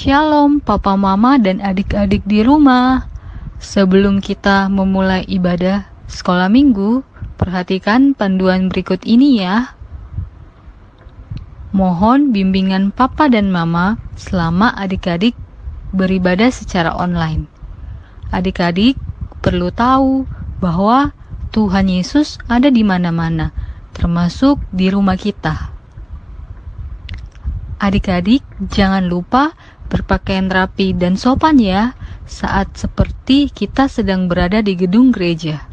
Shalom papa mama dan adik-adik di rumah. Sebelum kita memulai ibadah sekolah minggu, perhatikan panduan berikut ini ya. Mohon bimbingan papa dan mama selama adik-adik beribadah secara online. Adik-adik perlu tahu bahwa Tuhan Yesus ada di mana-mana, termasuk di rumah kita. Adik-adik jangan lupa berpakaian rapi dan sopan ya, saat seperti kita sedang berada di gedung gereja.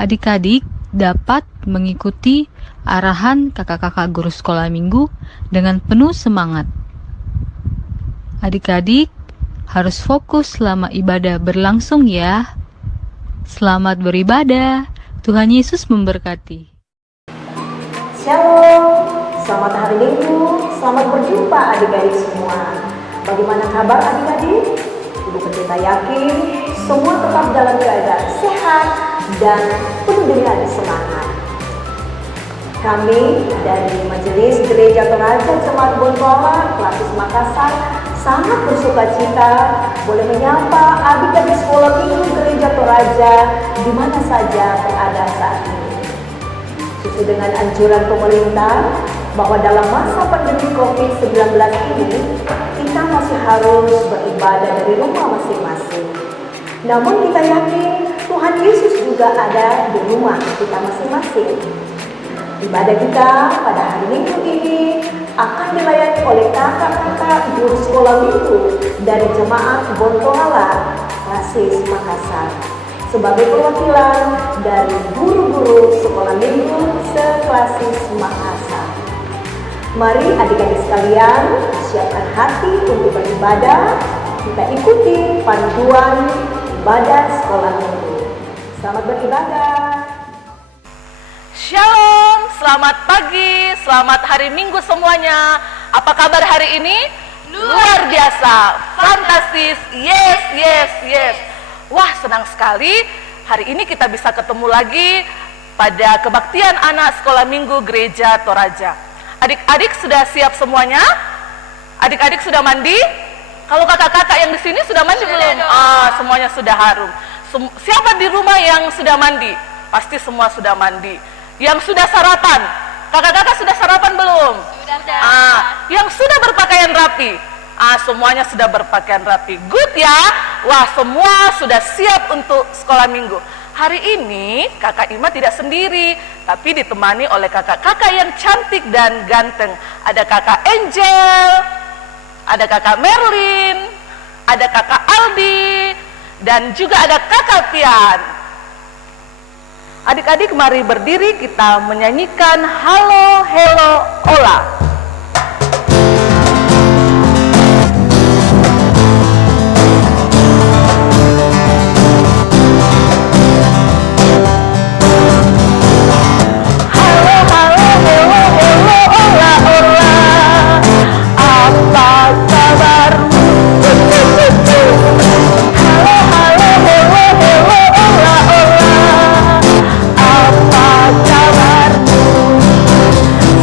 Adik-adik dapat mengikuti arahan kakak-kakak guru sekolah minggu dengan penuh semangat. Adik-adik harus fokus selama ibadah berlangsung ya. Selamat beribadah. Tuhan Yesus memberkati. Shalom, selamat hari Minggu, selamat berjumpa adik-adik semua. Bagaimana kabar adik-adik? Ibu Pendeta yakin semua tetap dalam keadaan sehat dan penuh dengan semangat. Kami dari Majelis Gereja Toraja Jemaat Bontoala, Klasis Makassar, sangat bersuka cita boleh menyapa adik-adik sekolah minggu Gereja Toraja di mana saja berada saat ini. Sesuai dengan anjuran pemerintah bahwa dalam masa pandemi COVID-19 ini kita masih harus beribadah dari rumah masing-masing. Namun kita yakin Tuhan Yesus juga ada di rumah kita masing-masing. Ibadah kita pada hari Minggu ini akan dilayani oleh kakak-kakak guru sekolah minggu dari Jemaat Bontoala, Klasis Makassar, sebagai perwakilan dari guru-guru sekolah minggu se-Klasis Makassar. Mari adik-adik sekalian, siapkan hati untuk beribadah. Kita ikuti panduan ibadah sekolah minggu. Selamat beribadah. Shalom, selamat pagi, selamat hari Minggu semuanya. Apa kabar hari ini? Luar biasa, fantastis, yes. Wah, senang sekali hari ini kita bisa ketemu lagi pada kebaktian anak sekolah minggu Gereja Toraja. Adik-adik sudah siap semuanya? Adik-adik sudah mandi? Kalau kakak-kakak yang di sini sudah mandi belum? Semuanya sudah harum. Siapa di rumah yang sudah mandi? Pasti semua sudah mandi. Yang sudah sarapan? Kakak-kakak sudah sarapan belum? Sudah. Yang sudah berpakaian rapi? Semuanya sudah berpakaian rapi. Good ya? Wah, semua sudah siap untuk sekolah minggu. Hari ini kakak Ima tidak sendiri, tapi ditemani oleh kakak-kakak yang cantik dan ganteng. Ada kakak Angel, ada kakak Merlin, ada kakak Aldi, dan juga ada kakak Pian. Adik-adik mari berdiri, kita menyanyikan Halo, Hello, Ola.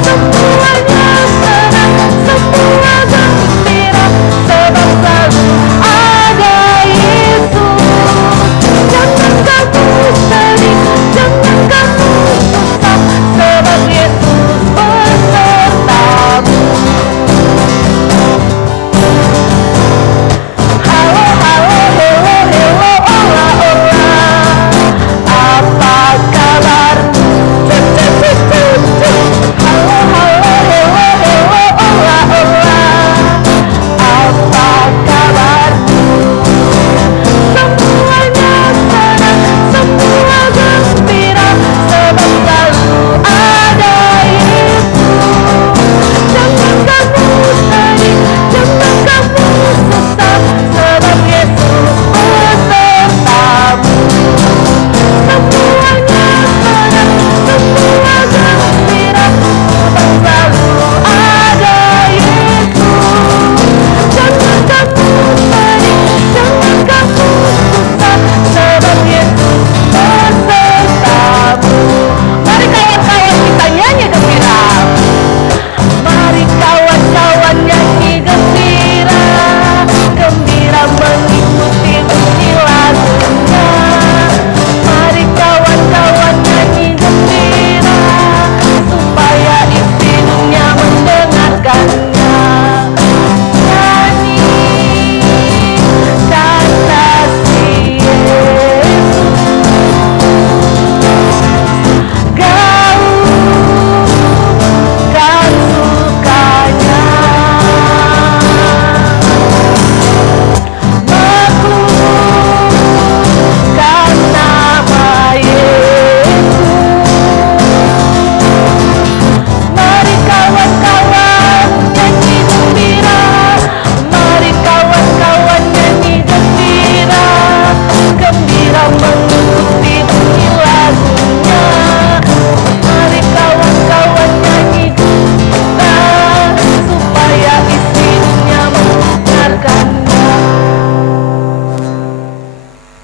Semuanya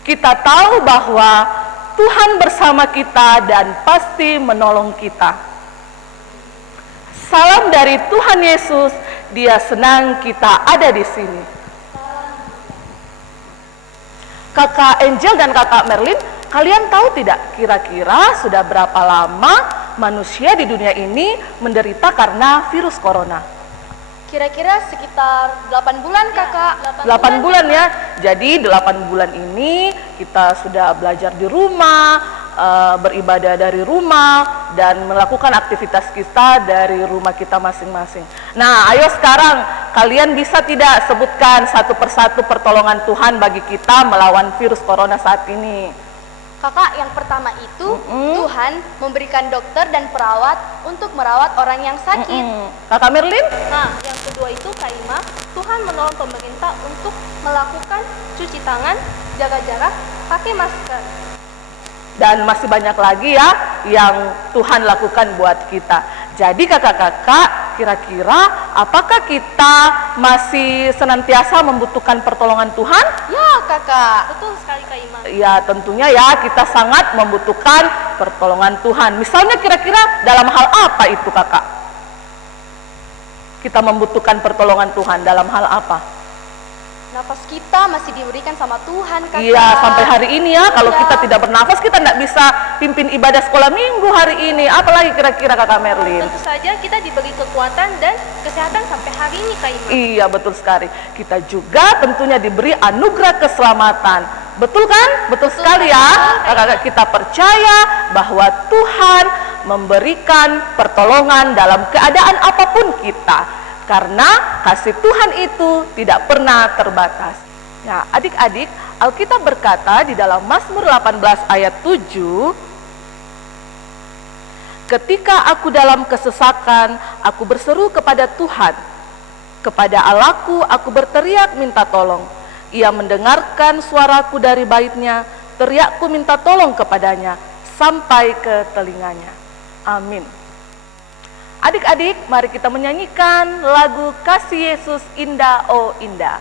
Kita tahu bahwa Tuhan bersama kita dan pasti menolong kita. Salam dari Tuhan Yesus, Dia senang kita ada di sini. Kakak Angel dan Kakak Merlin, kalian tahu tidak kira-kira sudah berapa lama manusia di dunia ini menderita karena virus corona? Kira-kira sekitar 8 bulan, Kakak. 8 bulan ya. Jadi 8 bulan ini kita sudah belajar di rumah, beribadah dari rumah, dan melakukan aktivitas kita dari rumah kita masing-masing. Nah, ayo sekarang kalian bisa tidak sebutkan satu persatu pertolongan Tuhan bagi kita melawan virus corona saat ini? Kakak, yang pertama itu Tuhan memberikan dokter dan perawat untuk merawat orang yang sakit. Kakak Merlin? Nah, yang kedua itu Kak Ima, Tuhan menolong pemerintah untuk melakukan cuci tangan, jaga jarak, pakai masker. Dan masih banyak lagi ya yang Tuhan lakukan buat kita. Jadi kakak-kakak, kira-kira apakah kita masih senantiasa membutuhkan pertolongan Tuhan? Ya, Kakak. Betul sekali, Kak Ima. Ya, tentunya ya kita sangat membutuhkan pertolongan Tuhan. Misalnya kira-kira dalam hal apa itu, Kakak? Kita membutuhkan pertolongan Tuhan dalam hal apa? Nafas kita masih diberikan sama Tuhan, Kakak. Iya, sampai hari ini ya. Kalau Iya. kita tidak bernafas, kita tidak bisa pimpin ibadah sekolah minggu hari ini. Apalagi kira-kira Kakak Merlin? Tentu saja kita diberi kekuatan dan kesehatan sampai hari ini, Kak Ima. Iya, betul sekali. Kita juga tentunya diberi anugerah keselamatan. Betul kan? Betul sekali ya. Kakak-kakak, kita percaya bahwa Tuhan memberikan pertolongan dalam keadaan apapun kita. Karena kasih Tuhan itu tidak pernah terbatas. Nah, adik-adik, Alkitab berkata di dalam Mazmur 18 ayat 7, ketika aku dalam kesesakan, aku berseru kepada Tuhan. Kepada Allahku aku berteriak minta tolong. Ia mendengarkan suaraku dari baitnya, teriakku minta tolong kepadanya, sampai ke telinganya. Amin. Adik-adik, mari kita menyanyikan lagu Kasih Yesus Indah Oh Indah.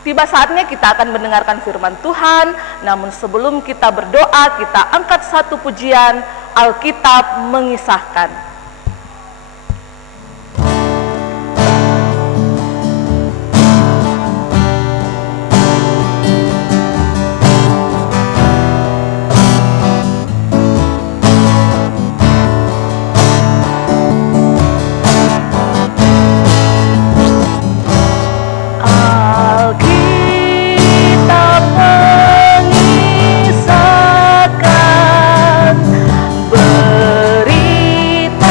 Tiba saatnya kita akan mendengarkan firman Tuhan. Namun sebelum kita berdoa, kita angkat satu pujian. Alkitab mengisahkan. Berita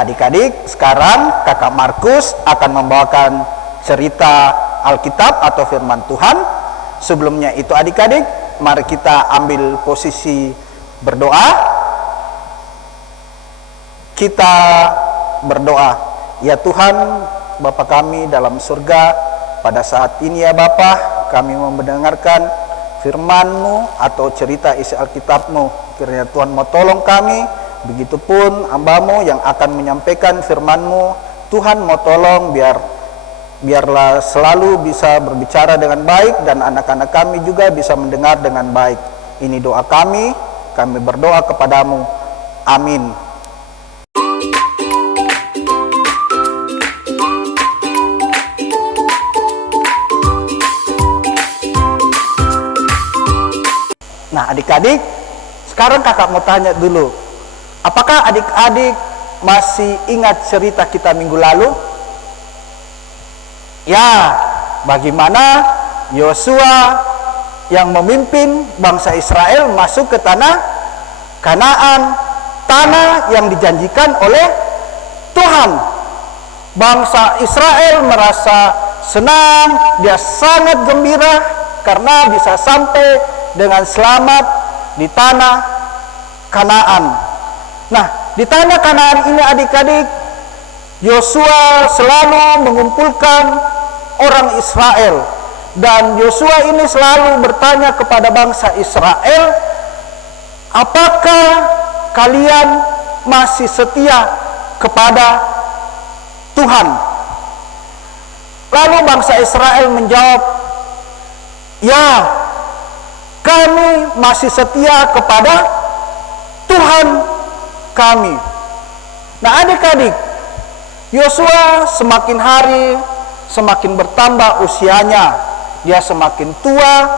Adik-adik, sekarang kakak Markus akan membawakan cerita Alkitab atau firman Tuhan. Sebelumnya itu adik-adik, mari kita ambil posisi berdoa. Kita berdoa. Ya Tuhan, Bapa kami dalam surga, pada saat ini ya Bapa, kami mau mendengarkan firman-Mu atau cerita isi Alkitab-Mu. Kiranya Tuhan mau tolong kami, begitupun hamba-Mu yang akan menyampaikan firman-Mu. Tuhan mau tolong biarlah selalu bisa berbicara dengan baik dan anak-anak kami juga bisa mendengar dengan baik. Ini doa kami berdoa kepadamu. Amin. Nah adik-adik, sekarang kakak mau tanya dulu, apakah adik-adik masih ingat cerita kita minggu lalu? Ya, bagaimana Yosua yang memimpin bangsa Israel masuk ke tanah Kanaan, tanah yang dijanjikan oleh Tuhan. Bangsa Israel merasa senang, dia sangat gembira karena bisa sampai dengan selamat di tanah Kanaan. Nah, di tanah Kanaan ini adik-adik, Yosua selalu mengumpulkan orang Israel, dan Yosua ini selalu bertanya kepada bangsa Israel, apakah kalian masih setia kepada Tuhan? Lalu bangsa Israel menjawab, ya, kami masih setia kepada Tuhan kami. Nah adik-adik, Yosua semakin hari semakin bertambah usianya, dia semakin tua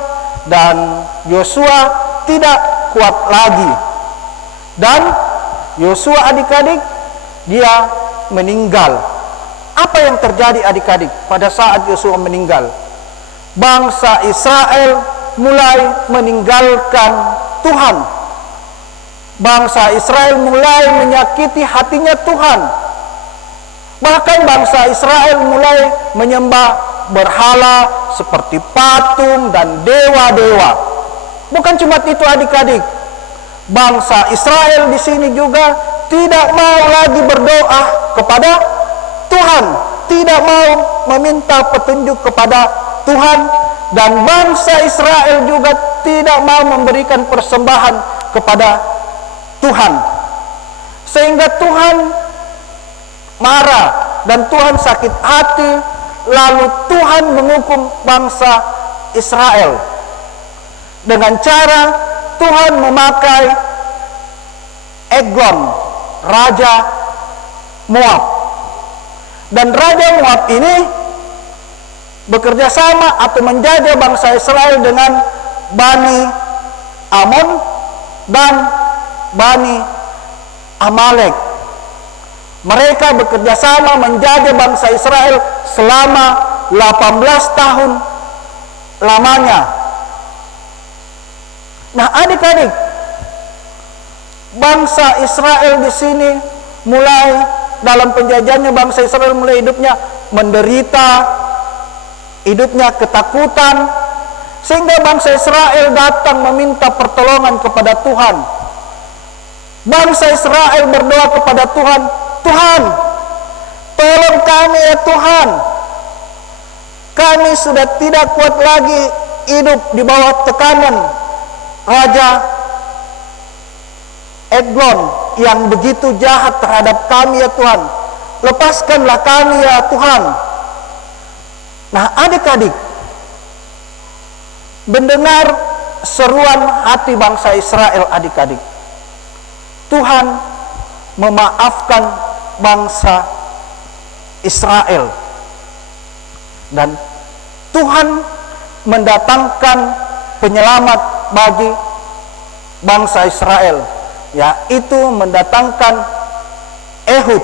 dan Yosua tidak kuat lagi. Dan Yosua adik-adik, dia meninggal. Apa yang terjadi adik-adik pada saat Yosua meninggal? Bangsa Israel mulai meninggalkan Tuhan. Bangsa Israel mulai menyakiti hatinya Tuhan. Bahkan bangsa Israel mulai menyembah berhala seperti patung dan dewa-dewa. Bukan cuma itu adik-adik. Bangsa Israel di sini juga tidak mau lagi berdoa kepada Tuhan, tidak mau meminta petunjuk kepada Tuhan. Dan bangsa Israel juga tidak mau memberikan persembahan kepada Tuhan. Sehingga Tuhan marah dan Tuhan sakit hati. Lalu Tuhan menghukum bangsa Israel dengan cara Tuhan memakai Eglon, raja Moab. Dan raja Moab ini bekerja sama atau menjajah bangsa Israel dengan Bani Amon dan Bani Amalek. Mereka bekerja sama menjajah bangsa Israel selama 18 tahun lamanya. Nah adik-adik, bangsa Israel di sini mulai dalam penjajahannya, bangsa Israel mulai hidupnya menderita, hidupnya ketakutan, sehingga bangsa Israel datang meminta pertolongan kepada Tuhan. Bangsa Israel berdoa kepada Tuhan, Tuhan, tolong kami ya Tuhan. Kami sudah tidak kuat lagi hidup di bawah tekanan Raja Eglon yang begitu jahat terhadap kami ya Tuhan. Lepaskanlah kami ya Tuhan. Nah adik-adik, mendengar seruan hati bangsa Israel adik-adik, Tuhan memaafkan bangsa Israel. Dan Tuhan mendatangkan penyelamat bagi bangsa Israel, yaitu mendatangkan Ehud.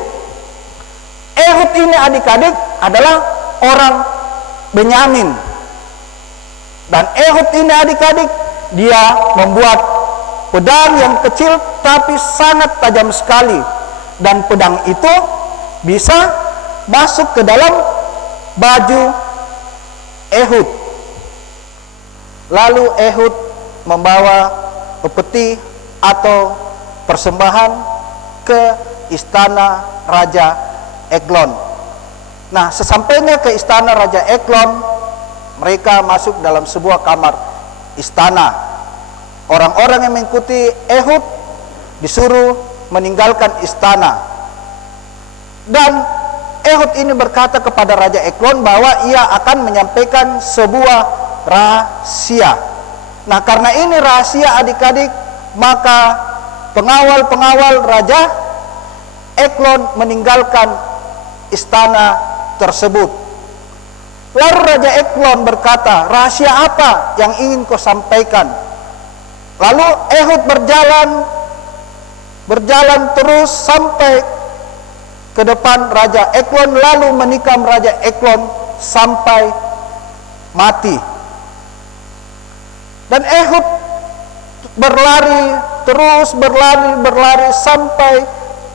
Ehud ini adik-adik adalah orang Benyamin. Dan Ehud ini adik-adik, dia membuat pedang yang kecil tapi sangat tajam sekali. dan pedang itu bisa masuk ke dalam baju Ehud. Lalu Ehud membawa peti atau persembahan ke istana Raja Eglon. Nah, sesampainya ke istana Raja Eglon, mereka masuk dalam sebuah kamar istana. Orang-orang yang mengikuti Ehud disuruh meninggalkan istana. Dan Ehud ini berkata kepada Raja Eglon bahwa ia akan menyampaikan sebuah rahasia. Nah, karena ini rahasia adik-adik, maka pengawal-pengawal Raja Eglon meninggalkan istana tersebut. Lalu Raja Eglon berkata, rahasia apa yang ingin kau sampaikan? Lalu Ehud berjalan terus sampai ke depan Raja Eglon, lalu menikam Raja Eglon sampai mati. Dan Ehud terus berlari sampai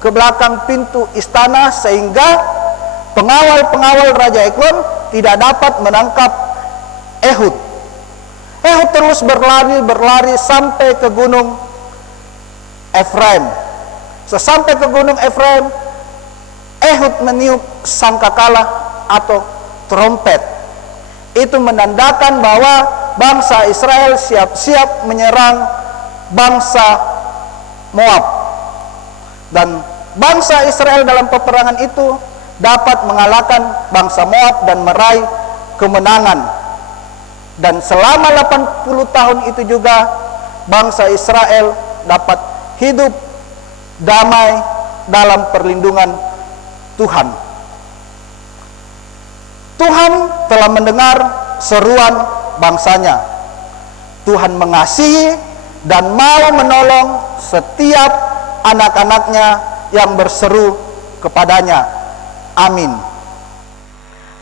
ke belakang pintu istana, sehingga pengawal-pengawal Raja Eglon tidak dapat menangkap Ehud. Ehud terus berlari sampai ke gunung Efraim. Sesampai ke gunung Efraim, Ehud meniup sangkakala atau trompet. Itu menandakan bahwa bangsa Israel siap-siap menyerang bangsa Moab. Dan bangsa Israel dalam peperangan itu dapat mengalahkan bangsa Moab dan meraih kemenangan. Dan selama 80 tahun itu juga bangsa Israel dapat hidup damai dalam perlindungan Tuhan. Tuhan telah mendengar seruan bangsanya. Tuhan mengasihi dan mau menolong setiap anak-anaknya yang berseru kepadanya. Amin.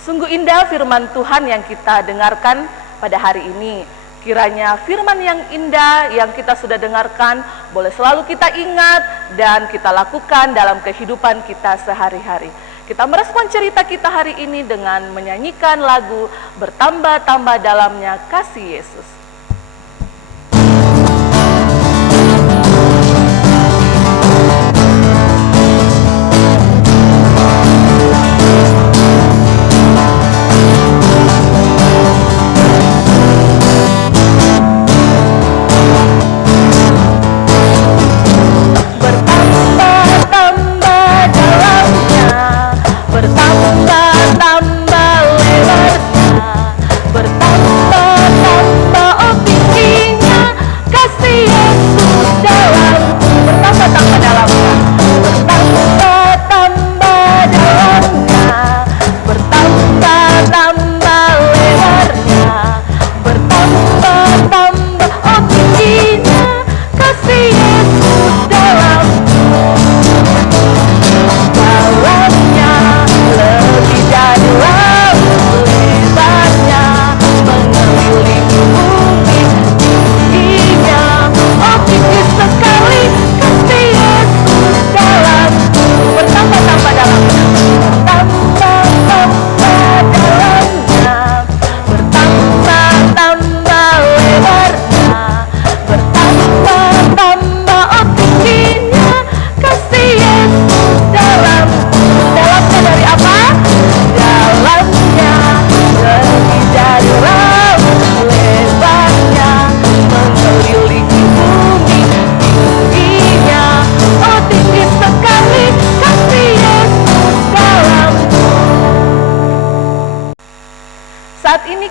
Sungguh indah firman Tuhan yang kita dengarkan pada hari ini. Kiranya firman yang indah yang kita sudah dengarkan boleh selalu kita ingat dan kita lakukan dalam kehidupan kita sehari-hari. Kita merespon cerita kita hari ini dengan menyanyikan lagu Bertambah-tambah dalamnya kasih Yesus.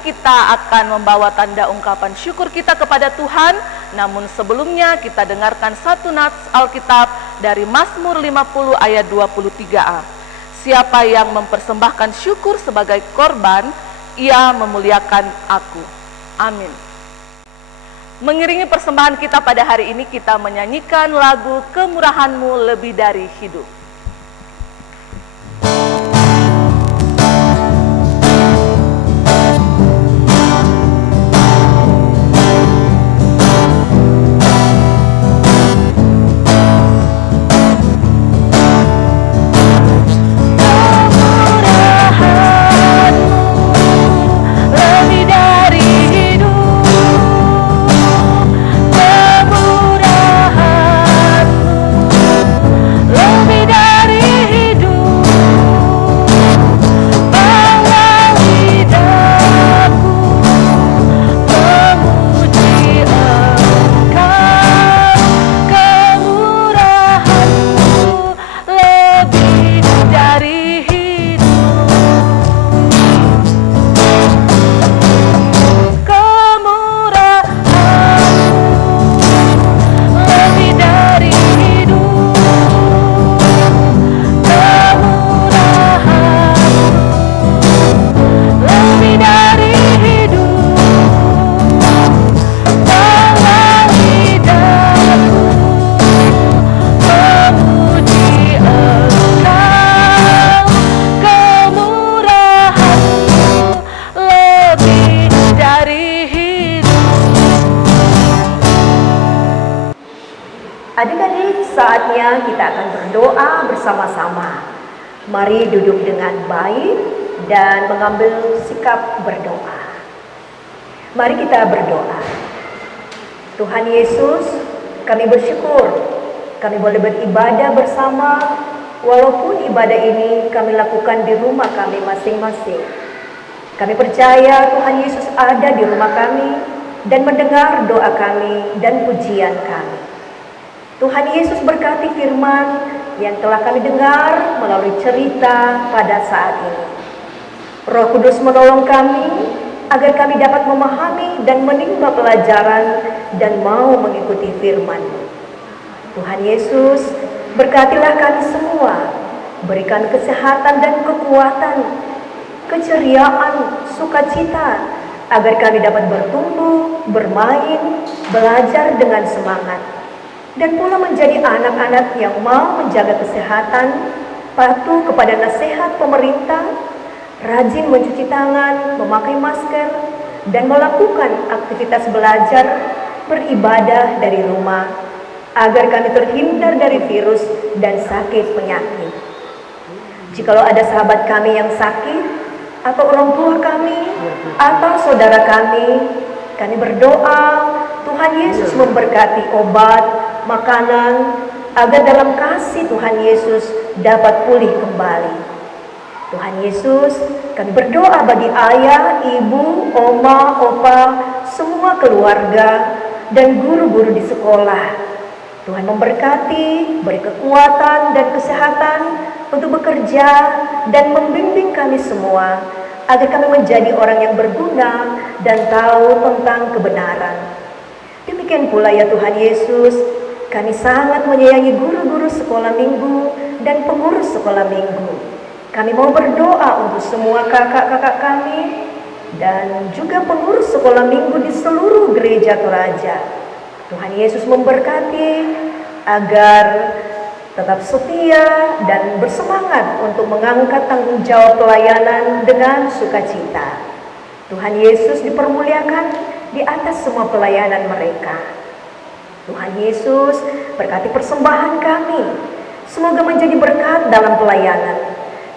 Kita akan membawa tanda ungkapan syukur kita kepada Tuhan. Namun sebelumnya kita dengarkan satu nats Alkitab dari Mazmur 50 ayat 23a. Siapa yang mempersembahkan syukur sebagai korban, ia memuliakan aku. Amin. Mengiringi persembahan kita pada hari ini, kita menyanyikan lagu Kemurahan-Mu Lebih Dari Hidup. Adik-adik, saatnya kita akan berdoa bersama-sama. Mari duduk dengan baik dan mengambil sikap berdoa. Mari kita berdoa. Tuhan Yesus, kami bersyukur kami boleh beribadah bersama, walaupun ibadah ini kami lakukan di rumah kami masing-masing. Kami percaya Tuhan Yesus ada di rumah kami dan mendengar doa kami dan pujian kami. Tuhan Yesus berkati firman yang telah kami dengar melalui cerita pada saat ini. Roh Kudus menolong kami agar kami dapat memahami dan menimba pelajaran dan mau mengikuti firman-Mu. Tuhan Yesus, berkatilah kami semua, berikan kesehatan dan kekuatan, keceriaan, sukacita, agar kami dapat bertumbuh, bermain, belajar dengan semangat, dan pula menjadi anak-anak yang mau menjaga kesehatan, patuh kepada nasihat pemerintah, rajin mencuci tangan, memakai masker, dan melakukan aktivitas belajar, beribadah dari rumah, agar kami terhindar dari virus dan sakit penyakit. Jikalau ada sahabat kami yang sakit, atau orang tua kami, atau saudara kami berdoa, Tuhan Yesus memberkati obat, makanan, agar dalam kasih Tuhan Yesus dapat pulih kembali. Tuhan Yesus, kami berdoa bagi ayah, ibu, oma, opa, semua keluarga, dan guru-guru di sekolah. Tuhan memberkati, beri kekuatan dan kesehatan untuk bekerja dan membimbing kami semua, agar kami menjadi orang yang berguna dan tahu tentang kebenaran. Demikian pula ya Tuhan Yesus, kami sangat menyayangi guru-guru sekolah minggu dan pengurus sekolah minggu. Kami mau berdoa untuk semua kakak-kakak kami dan juga pengurus sekolah minggu di seluruh gereja Toraja. Tuhan Yesus memberkati agar tetap setia dan bersemangat untuk mengangkat tanggung jawab pelayanan dengan sukacita. Tuhan Yesus dipermuliakan di atas semua pelayanan mereka. Tuhan Yesus berkati persembahan kami, semoga menjadi berkat dalam pelayanan,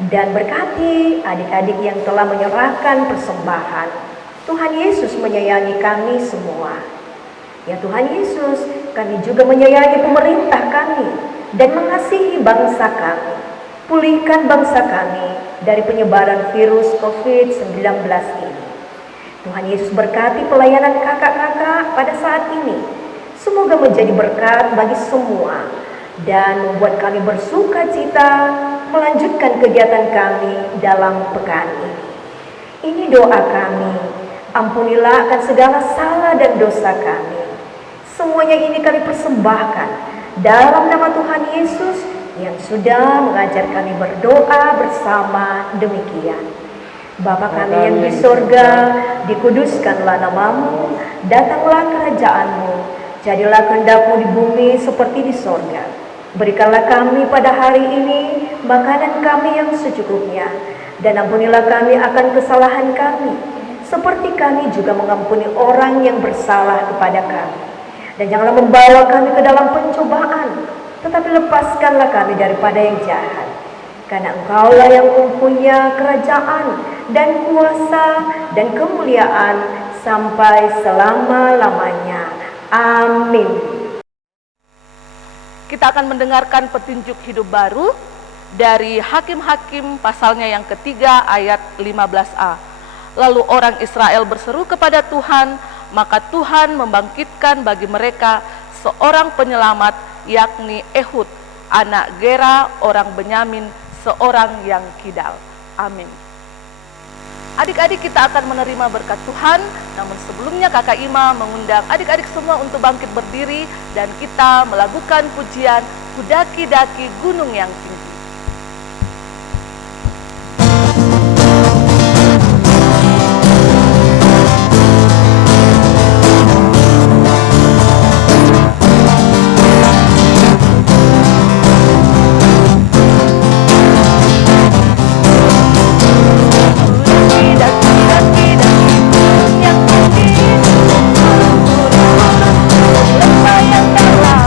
dan berkati adik-adik yang telah menyerahkan persembahan. Tuhan Yesus menyayangi kami semua. Ya Tuhan Yesus, kami juga menyayangi pemerintah kami dan mengasihi bangsa kami. Pulihkan bangsa kami dari penyebaran virus COVID-19 ini. Tuhan Yesus berkati pelayanan kakak-kakak pada saat ini. Semoga menjadi berkat bagi semua dan membuat kami bersuka cita melanjutkan kegiatan kami dalam pekan ini. Ini doa kami. Ampunilah akan segala salah dan dosa kami. Semuanya ini kami persembahkan dalam nama Tuhan Yesus yang sudah mengajar kami berdoa bersama demikian. Bapa kami yang di sorga, dikuduskanlah namamu, datanglah kerajaanmu, jadilah kehendak-Mu di bumi seperti di sorga. Berikanlah kami pada hari ini makanan kami yang secukupnya, dan ampunilah kami akan kesalahan kami, seperti kami juga mengampuni orang yang bersalah kepada kami. Dan janganlah membawa kami ke dalam pencobaan, tetapi lepaskanlah kami daripada yang jahat. Karena Engkaulah yang mempunyai kerajaan dan kuasa dan kemuliaan sampai selama-lamanya. Amin. Kita akan mendengarkan petunjuk hidup baru dari Hakim-Hakim pasalnya yang ketiga ayat 15a. Lalu orang Israel berseru kepada Tuhan, maka Tuhan membangkitkan bagi mereka seorang penyelamat, yakni Ehud, anak Gera, orang Benyamin, seorang yang kidal. Amin. Adik-adik, kita akan menerima berkat Tuhan, namun sebelumnya Kakak Ima mengundang adik-adik semua untuk bangkit berdiri dan kita melakukan pujian Kudaki-daki Gunung yang Tinggi. Lemah yang dalam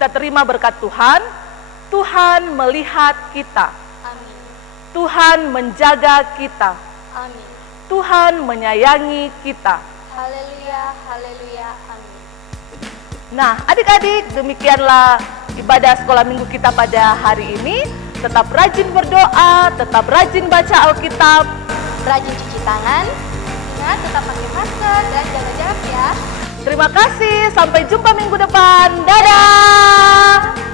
kita terima berkat Tuhan. Tuhan melihat kita. Amin. Tuhan menjaga kita. Amin. Tuhan menyayangi kita. Haleluya, haleluya, amin. Nah, adik-adik, demikianlah ibadah sekolah minggu kita pada hari ini. Tetap rajin berdoa, tetap rajin baca Alkitab. Rajin cuci tangan, ingat tetap pakai masker dan jaga jarak ya. Terima kasih, sampai jumpa minggu depan. Dadah!